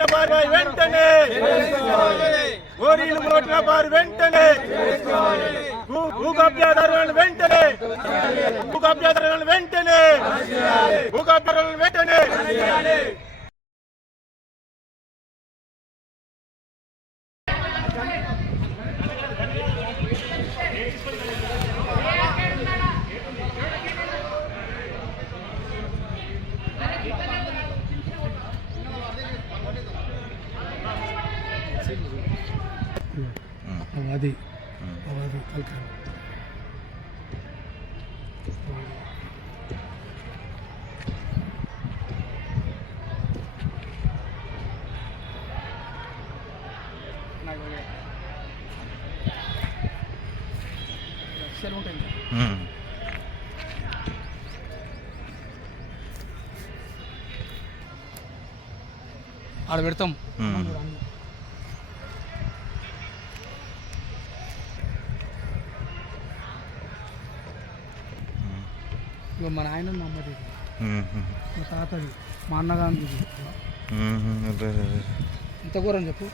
మోట్ల bar వెంటనే గోరీలు మోట్ల bar వెంటనే భూ కబ్జాదారులను వెంటనే వెంటనే అది కల్కరం ఆడ పెడతాం. మా నాయన మా అమ్మది, మా తాతది, మా అన్నగాంధీ. ఎంత ఘోరం చెప్పు.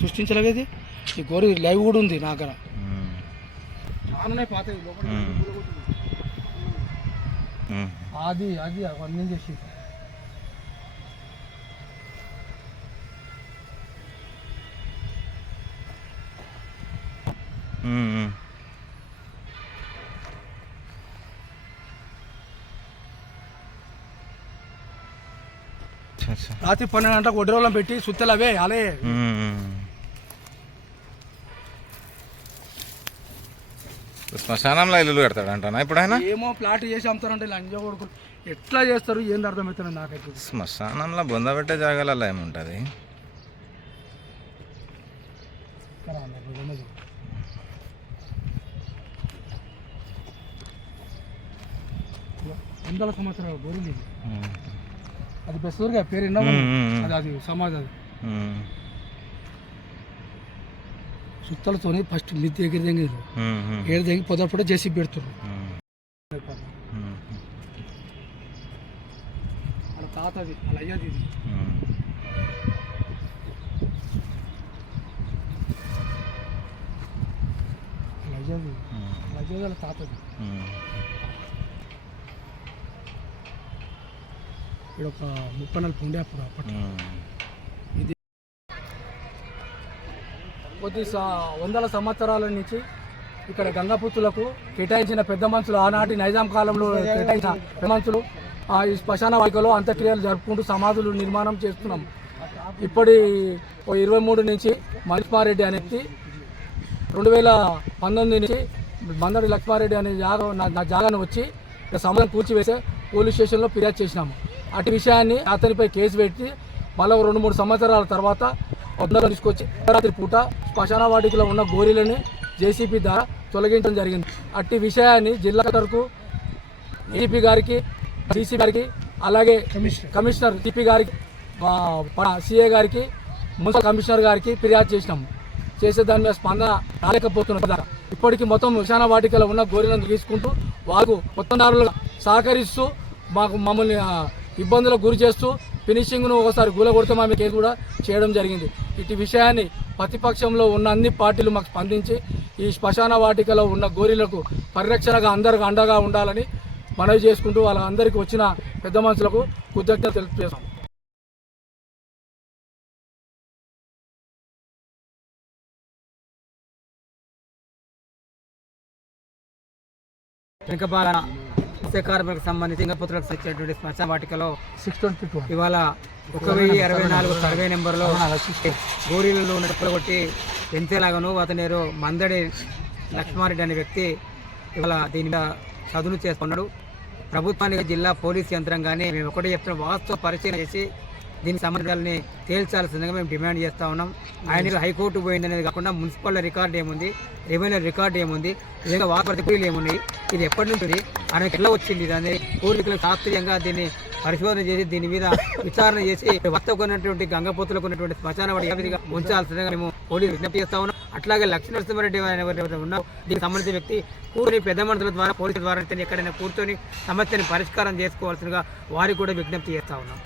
సృష్టించలేది ఈ గోరి లైవ్ కూడా ఉంది నా దగ్గర. చాలానే పాత అది అది అవన్నీ చేసి రాత్రి 12 గంటలకు ఒడ్డు రోజులను పెట్టి సుత్తలు అవే అలే. శ్మశానంలో ఇల్లు కడతాడంట ఇప్పుడు ఆయన. ఏమో ప్లాట్ చేసి అమ్ముతారంటే లంజ కొడుకులు ఎట్లా చేస్తారు ఏంది అర్థమవుతుంది నాకైతే. శ్మశానంలో బొంద పెట్టే జాగాలలో ఏముంటుంది. వందల సంవత్సరాలు గోరింది అది. బెస్తూరుగా పేరు ఎన్నో అది అది సమాధి. అది సుత్తలతోని ఫస్ట్ మిద్ది దగ్గర దగ్గర ఏడు దగ్గర పొదప్పుడు చేసి పెడుతున్నారు. వాళ్ళ తాతది వాళ్ళ అయ్యది ఇది. వాళ్ళ అయ్యది వాళ్ళ తాతది. ఇక్కడ ఒక 30-40 ఉండే అప్పుడు అప్పట్లో. ఇది కొద్ది వందల సంవత్సరాల నుంచి ఇక్కడ గంగపుత్తులకు కేటాయించిన పెద్ద మనుషులు, ఆనాటి నైజాం కాలంలో కేటాయించిన పెద్ద మనుషులు ఈ శ్మశాన వాటికలో అంత్యక్రియలు జరుపుకుంటూ సమాధులు నిర్మాణం చేస్తున్నాం. ఇప్పటి 23 నుంచి మల్లిమారెడ్డి అనే వ్యక్తి 2019 నుంచి మందడి లక్ష్మారెడ్డి అనే నా జాగాను వచ్చి సమాధానం కూర్చివేసే పోలీస్ స్టేషన్లో ఫిర్యాదు చేసినాము. అటు విషయాన్ని అతనిపై కేసు పెట్టి మళ్ళీ 2-3 సంవత్సరాల తర్వాత వందలు తీసుకొచ్చి రాత్రి పూట శ్మశాన వాటికలో ఉన్న గోరీలని జేసీపీ ద్వారా తొలగించడం జరిగింది. అట్టి విషయాన్ని జిల్లా కలెక్టర్కు, ఏసీపీ గారికి, డీసీ గారికి, అలాగే కమిషనర్ సిపి గారికి, సిఏ గారికి, మున్సిపల్ కమిషనర్ గారికి ఫిర్యాదు చేసినాము. చేసే దాని మీద స్పందన రాలేకపోతున్నారు. ఇప్పటికీ మొత్తం శ్మశాన వాటికలో ఉన్న గోరీలను తీసుకుంటూ వాళ్ళకు మొత్తందారులుగా సహకరిస్తూ మమ్మల్ని ఇబ్బందులకు గురి చేస్తూ ఫినిషింగ్ను ఒకసారి గూలగొడితే మా కేసు కూడా చేయడం జరిగింది. ఇటు విషయాన్ని ప్రతిపక్షంలో ఉన్న అన్ని పార్టీలు మాకు స్పందించి ఈ శ్మశాన వాటికలో ఉన్న గోరీలకు పరిరక్షణగా అందరికి అండగా ఉండాలని మనవి చేసుకుంటూ వాళ్ళందరికీ వచ్చిన పెద్ద మనుషులకు కృతజ్ఞత తెలియజేస్తాం. కార్మికులకు సంబంధించి గంగపుత్రులకు సంబంధించినటువంటి శ్మశాన వాటికలో 622 ఇవాళ 1064 సర్వే నెంబర్లో గోరీలలో ఉన్న కొట్టి పెంచేలాగాను అతనేరు మందడి లక్ష్మారెడ్డి అనే వ్యక్తి ఇవాళ దీని మీద చదును చేస్తున్నాడు. ప్రభుత్వానికి జిల్లా పోలీస్ యంత్రాంగాన్ని మేము ఒకటే చెప్తున్నాం, వాస్తవ పరిశీలన చేసి దీని సంబంధాలని తేల్చాల్సిందిగా మేము డిమాండ్ చేస్తూ ఉన్నాం. ఆయన హైకోర్టు పోయింది అనేది కాకుండా మున్సిపల్ రికార్డు ఏముంది, రెవెన్యూ రికార్డు ఏముంది, విధంగా వాపరికూలీలు ఏమున్నాయి, ఇది ఎప్పటి నుంచి ఆయనకి ఎట్లా వచ్చింది, ఇది అనేది పూర్వీకులకు శాస్త్రీయంగా దీన్ని పరిశోధన చేసి దీని మీద విచారణ చేసి వర్తకున్నటువంటి గంగపోతులకు ఉన్నటువంటి శ్మశాన వాటి విధిగా ఉంచాల్సిందిగా మేము పోలీసులు విజ్ఞప్తి చేస్తా ఉన్నాం. అట్లాగే లక్ష్మీనరసింహారెడ్డి ఎవరైతే ఉన్నారో దీనికి సంబంధించిన వ్యక్తి కూర్చొని పెద్ద మనుషుల ద్వారా పోలీసుల ద్వారా ఎక్కడైనా కూర్చొని సమస్యని పరిష్కారం చేసుకోవాల్సిందిగా వారికి కూడా విజ్ఞప్తి చేస్తా ఉన్నాం.